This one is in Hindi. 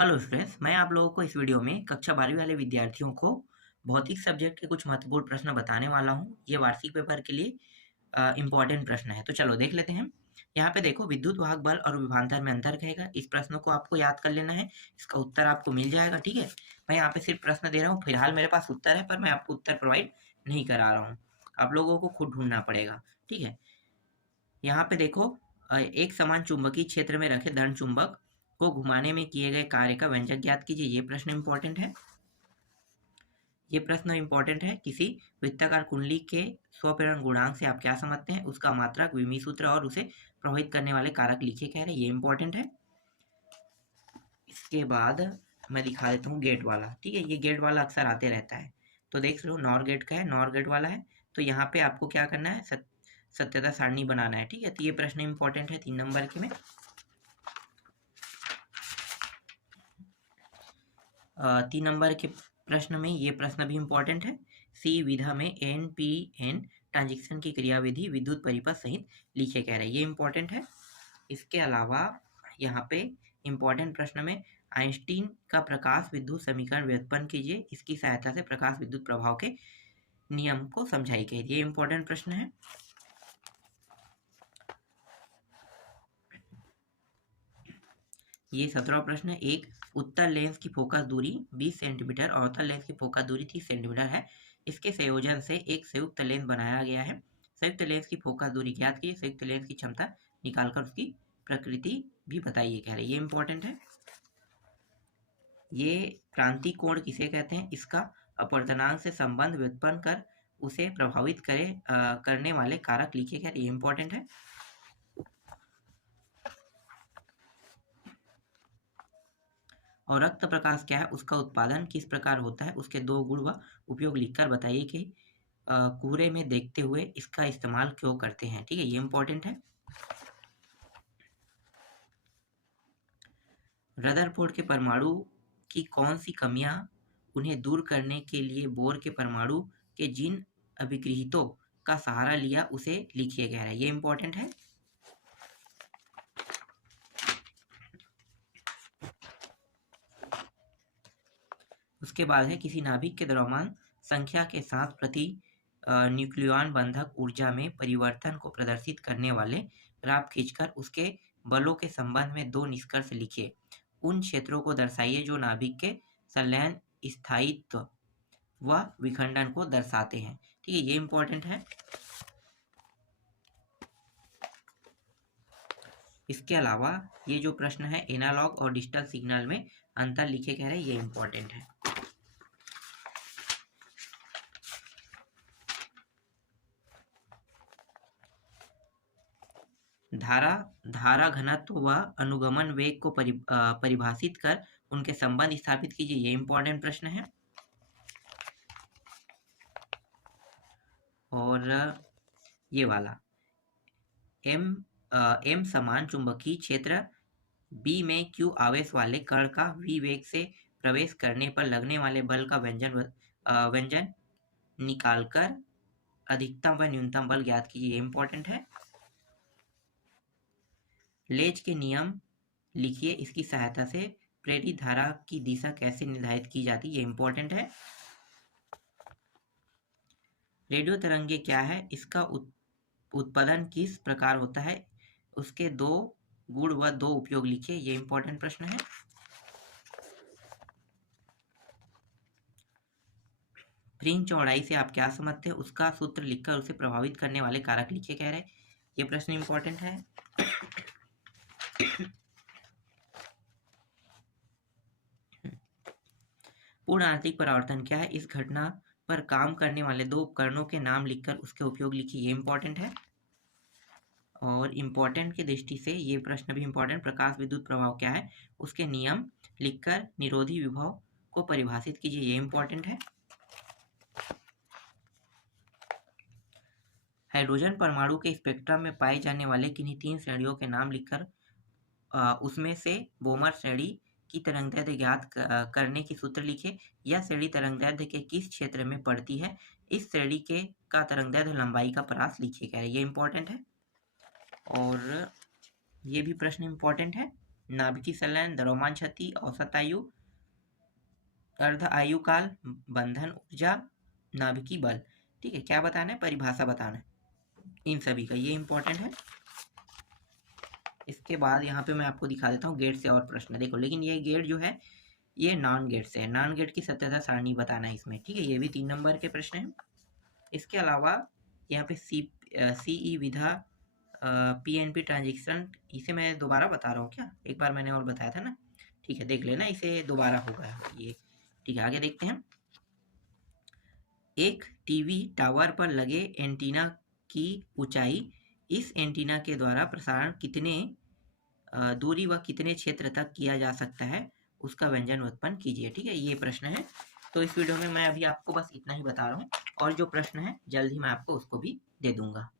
हेलो स्टूडेंट्स, मैं आप लोगों को इस वीडियो में कक्षा 12वीं वाले विद्यार्थियों को भौतिक सब्जेक्ट के कुछ महत्वपूर्ण प्रश्न बताने वाला हूं। ये वार्षिक पेपर के लिए इम्पोर्टेंट प्रश्न है, तो चलो देख लेते हैं। यहाँ पे देखो, विद्युत वाहक बल और विभवांतर में अंतर कहेगा। इस प्रश्न को आपको याद कर लेना है, इसका उत्तर आपको मिल जाएगा। ठीक है, मैं यहाँ पे सिर्फ प्रश्न दे रहा हूँ। फिलहाल मेरे पास उत्तर है, पर मैं आपको उत्तर प्रोवाइड नहीं करा रहा हूँ, आप लोगों को खुद ढूंढना पड़ेगा। ठीक है, यहाँ पे देखो, एक समान चुंबकीय क्षेत्र में रखे धन चुंबक को घुमाने में किए गए कार्य का व्यंजक ज्ञात कीजिए। ये प्रश्न इंपॉर्टेंट है। ये प्रश्न इंपॉर्टेंट है। किसी वृत्ताकार कुंडली के स्वप्रेरण गुणांक से आप क्या समझते हैं? उसका मात्रक, विमी सूत्र और उसे प्रभावित करने वाले कारक लिखे कह रहे हैं। ये इंपॉर्टेंट है। इसके बाद मैं दिखा देता हूँ गेट वाला। ठीक है, ये गेट वाला अक्सर आते रहता है, तो देख लो नॉर गेट का है, नॉर गेट वाला है। तो यहाँ पे आपको क्या करना है? सत्यता सारणी बनाना है। ठीक है, तो ये प्रश्न इंपॉर्टेंट है 3 नंबर के में। 3 नंबर के प्रश्न में ये प्रश्न भी इंपॉर्टेंट है। सी विधा में एन पी एन ट्रांजेक्शन की क्रियाविधि विद्युत परिपथ सहित लिखे कह रहे हैं। ये इंपॉर्टेंट है। इसके अलावा यहाँ पे इंपॉर्टेंट प्रश्न में आइंस्टीन का प्रकाश विद्युत समीकरण व्युत्पन्न कीजिए। इसकी सहायता से प्रकाश विद्युत प्रभाव के नियम को समझाइए। ये इंपॉर्टेंट प्रश्न है। ये 17वां प्रश्न है। एक उत्तल लेंस की फोकस दूरी 20 सेंटीमीटर और अवतल लेंस की फोकस दूरी 30 सेंटीमीटर है। इसके संयोजन से एक संयुक्त लेंस बनाया गया है। संयुक्त लेंस की फोकस दूरी ज्ञात कीजिए। संयुक्त लेंस की क्षमता निकालकर उसकी प्रकृति भी बताइए कह रहे हैं। ये इंपॉर्टेंट है। ये क्रांति कोण किसे कहते हैं? इसका अपवर्तनांक से संबंध व्युत्पन्न कर उसे प्रभावित करने वाले कारक लिखे कह रहे हैं। ये इंपॉर्टेंट है। और रक्त प्रकाश क्या है? उसका उत्पादन किस प्रकार होता है? उसके 2 गुण व उपयोग लिखकर बताइए कि कोहरे में देखते हुए इसका इस्तेमाल क्यों करते हैं। ठीक है, ये इंपॉर्टेंट है। रदरफोर्ड के परमाणु की कौन सी कमियां उन्हें दूर करने के लिए बोर के परमाणु के जिन अभिगृहितों का सहारा लिया उसे लिखिए कह रहा है। ये इंपॉर्टेंट है। उसके बाद है किसी नाभिक के द्रव्यमान संख्या के साथ प्रति न्यूक्लियॉन बंधक ऊर्जा में परिवर्तन को प्रदर्शित करने वाले ग्राफ खींचकर उसके बलों के संबंध में 2 निष्कर्ष लिखिए। उन क्षेत्रों को दर्शाइए जो नाभिक के संलयन, स्थायित्व व विखंडन को दर्शाते हैं। ठीक है, ये इंपॉर्टेंट है। इसके अलावा ये जो प्रश्न है एनालॉग और डिजिटल सिग्नल में अंतर लिखे कह रहे हैं। ये इंपॉर्टेंट है। धारा घनत्व व अनुगमन वेग को परिभाषित कर उनके संबंध स्थापित कीजिए। ये इंपॉर्टेंट प्रश्न है। और ये वाला एम समान चुंबकीय क्षेत्र बी में क्यू आवेश वाले कण का वी वेग से प्रवेश करने पर लगने वाले बल का व्यंजन निकालकर अधिकतम व न्यूनतम बल ज्ञात कीजिए। ये इंपॉर्टेंट है। लेज के नियम लिखिए। इसकी सहायता से प्रेरित धारा की दिशा कैसे निर्धारित की जाती है? ये इंपॉर्टेंट है। रेडियो तरंगे क्या है? इसका उत्पादन किस प्रकार होता है? उसके 2 गुण व 2 उपयोग लिखिए। ये इंपॉर्टेंट प्रश्न है। फ्रिंज चौड़ाई से आप क्या समझते हैं? उसका सूत्र लिखकर उसे प्रभावित करने वाले कारक लिखिए कह रहे हैं। ये प्रश्न इंपॉर्टेंट है। पूर्ण आंतरिक परावर्तन क्या है? इस घटना पर काम करने वाले 2 उपकरणों के नाम लिखकर उसके उपयोग लिखिए। ये इंपॉर्टेंट है। और इम्पोर्टेंट की दृष्टि से ये प्रश्न भी इम्पोर्टेंट, प्रकाश विद्युत प्रभाव क्या है? उसके नियम लिखकर निरोधी विभव को परिभाषित कीजिए। ये इंपॉर्टेंट है। हाइड्रोजन परमाणु के स्पेक्ट्रम में पाए जाने वाले किन्हीं 3 श्रेणियों के नाम लिखकर उसमें से बोमर श्रेणी की तरंगदैर्ध्य ज्ञात करने की सूत्र लिखिए। यह श्रेणी तरंगदैर्ध्य के किस क्षेत्र में पड़ती है? इस श्रेणी के का तरंगदैर्ध्य लंबाई का परास लिखिए कह रहे हैं। ये इंपॉर्टेंट है। और ये भी प्रश्न इंपॉर्टेंट है। नाभिकीय संलयन, द्रव्यमान क्षति, औसत आयु, अर्ध आयु काल, बंधन ऊर्जा, नाभिकीय बल। ठीक है, क्या बताना है? परिभाषा बताना है इन सभी का, ये इंपॉर्टेंट है। इसके बाद यहाँ पे मैं आपको दिखा देता हूँ गेट से और प्रश्न। देखो, लेकिन ये गेट जो है ये नॉन गेट से है, नॉन गेट की सत्यता सारणी बताना है इसमें। ठीक है, ये भी 3 नंबर के प्रश्न हैं। इसके अलावा यहाँ पे सीई विधा, पीएनपी ट्रांजेक्शन, इसे मैं दोबारा बता रहा हूँ क्या? एक बार मैंने और बताया था ना। ठीक है, देख लेना, इसे दोबारा होगा ये। ठीक है, आगे देखते हैं। एक टीवी टावर पर लगे एंटीना की ऊंचाई इस एंटीना के द्वारा प्रसारण कितने दूरी व कितने क्षेत्र तक किया जा सकता है, उसका व्यंजन उत्पन्न कीजिए। ठीक है, ये प्रश्न है। तो इस वीडियो में मैं अभी आपको बस इतना ही बता रहा हूँ, और जो प्रश्न है जल्द ही मैं आपको उसको भी दे दूंगा।